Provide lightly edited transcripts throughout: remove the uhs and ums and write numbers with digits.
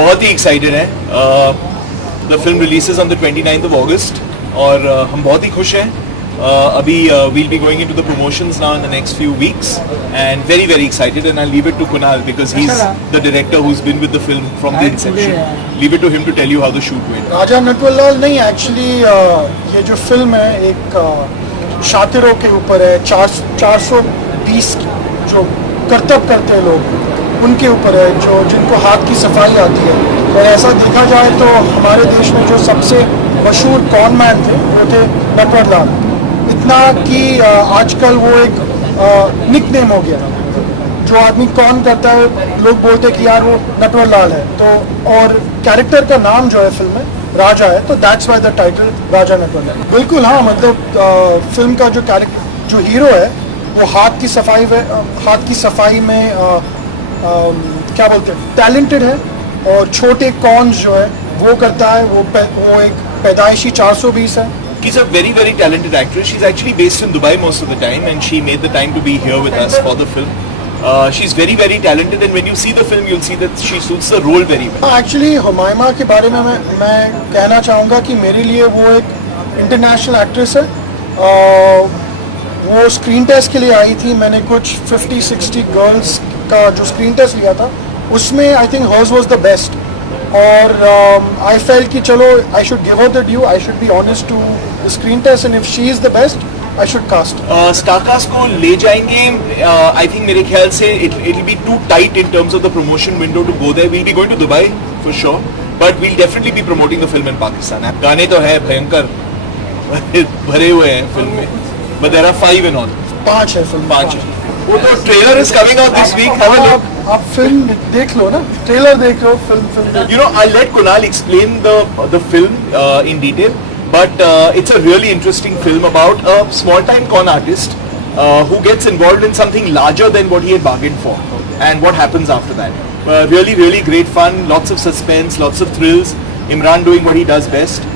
बहुत ही एक्साइटेड हैं. The film releases on the 29th of August और हम बहुत ही खुश हैं. अभी we'll be going into the promotions now in the next few weeks and very excited, and I'll leave it to Kunal because he's the director who's been with the film from the inception. Leave it to him to tell you how the shoot went. राजा नटवरलाल नहीं, actually ये जो film है एक शातिरों के ऊपर है. 420 जो करतब करते हैं लोग उनके ऊपर है, जो जिनको हाथ की सफाई आती है. और ऐसा देखा जाए तो हमारे देश में जो सबसे मशहूर कॉन मैन थे वो थे नटवरलाल. इतना कि आजकल वो एक निकनेम हो गया. जो आदमी कॉन करता है लोग बोलते हैं कि यार वो नटवरलाल है. तो और कैरेक्टर का नाम जो है फिल्म में राजा है, तो दैट्स व्हाई द टाइटल राजा नटवरलाल. बिल्कुल हाँ, मतलब फिल्म का जो कैरेक्टर जो हीरो है वो हाथ की सफाई में क्या बोलते हैं टैलेंटेड है. और छोटे कॉन्स जो है वो करता है. वो एक पैदाइशी 420 है. She's a very talented actress. She's actually based in Dubai most of the time, and she made the time to be here with us for the film. She's very talented, and when you see the film, you'll see that she suits the role very well. Actually, Humaima के बारे में मैं कहना चाहूँगा कि मेरे लिए वो एक इंटरनेशनल एक्ट्रेस है. वो स्क्रीन टेस्ट के लिए आई थी. मैंने कुछ 50-60 गर्ल्स का जो स्क्रीन टेस्ट लिया था उसमें I think hers was the best. और आई फेल्ट कि चलो I should give her the due. I should be honest to the screen test, and if she is the best I should cast. Starcast को ले जाएंगे. I think मेरे ख्याल से it'll be too tight in terms of the promotion window to go there. We'll be going to Dubai for sure, but we'll definitely be promoting the film in Pakistan. गाने तो है भयंकर भरे हुए हैं फिल्म में, but there are 5 in all. 5 है film. 5 है. वो तो trailer is coming out this week. Have a look. आप फिल्म देख लो ना, ट्रेलर देख लो, film. You know, I'll let Kunal explain the film in detail. But it's a really interesting film about a small-time con artist who gets involved in something larger than what he had bargained for, and what happens after that. Really great fun, lots of suspense, lots of thrills. Imran doing what he does best.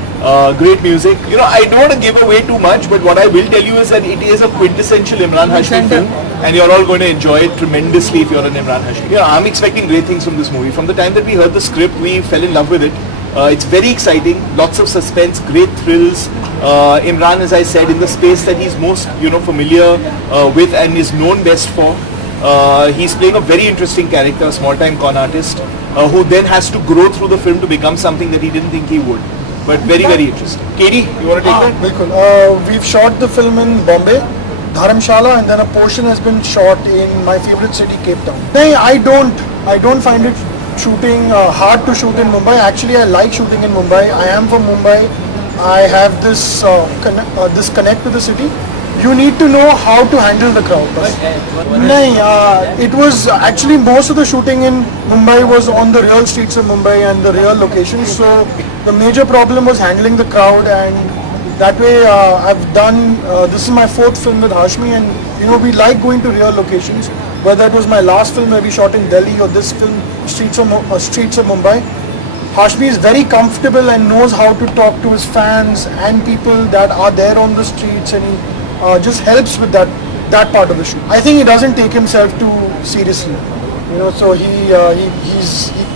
Great music. You know, I don't want to give away too much, but what I will tell you is that it is a quintessential Imran Hashmi film, and you're all going to enjoy it tremendously if you're an Imran Hashmi. You know, I'm expecting great things from this movie. From the time that we heard the script, we fell in love with it. It's very exciting, lots of suspense, great thrills. Imran, as I said, in the space that he's most familiar with and is known best for. He's playing a very interesting character, a small-time con artist, who then has to grow through the film to become something that he didn't think he would. But very interesting. Katie, you want to take that? बिल्कुल. We've shot the film in Bombay, Dharamshala, and then a portion has been shot in my favorite city, Cape Town. No, I don't find it shooting hard to shoot in Mumbai. Actually, I like shooting in Mumbai. I am from Mumbai. I have this connect with the city. You need to know how to handle the crowd. It was actually most of the shooting in Mumbai was on the real streets of Mumbai and the real locations. So the major problem was handling the crowd, and that way I've done. This is my 4th film with Hashmi, and we like going to real locations. Whether it was my last film where we shot in Delhi or this film, Streets of Mumbai, Hashmi is very comfortable and knows how to talk to his fans and people that are there on the streets, and he just helps with that part of the shoot. I think he doesn't take himself too seriously, so he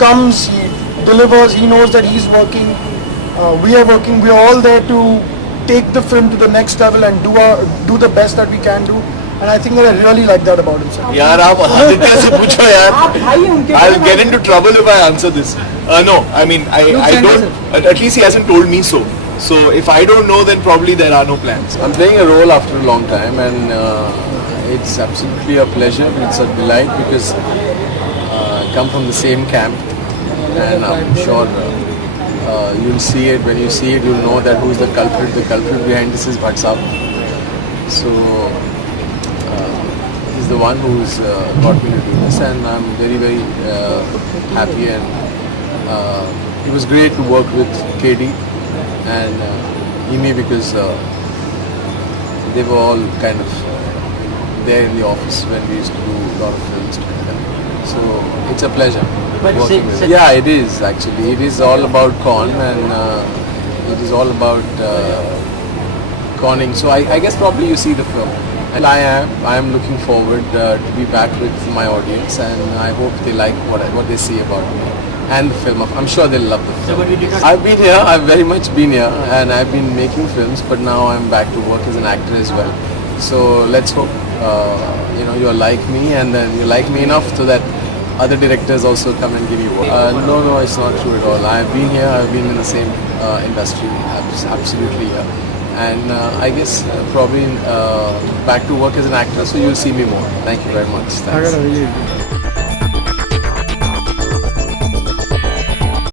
comes, he delivers, he knows that he's working, we are working, we are all there to take the film to the next level and do the best that we can do. And I think that I really like that about himself. यार आप आदित्य से पूछो यार. I'll get into trouble if I answer this. No, I mean I don't. At least he hasn't told me so. So if I don't know, then probably there are no plans. I'm playing a role after a long time, and it's absolutely a pleasure. It's a delight because I come from the same camp, and I'm sure you'll see it. When you see it, you'll know that who's the culprit. The culprit behind this is Bhatt Sahab. So he's the one who's got me to do this, and I'm very happy, and it was great to work with KD and Imi because they were all kind of there in the office when we used to do a lot of films together. So it's a pleasure working with them. Yeah, it is actually. It is all about con, and it is all about conning. So I guess probably you see the film. And I am looking forward to be back with my audience, and I hope they like what they see about me and the film. I'm sure they'll love the film. I've been here, I've very much been here, and I've been making films, but now I'm back to work as an actor as well. So let's hope you like me, and then you like me enough so that other directors also come and give me work. No, it's not true at all. I've been here, I've been in the same industry, absolutely here. And I guess probably back to work as an actor, so you'll see me more. Thank you very much. Thanks.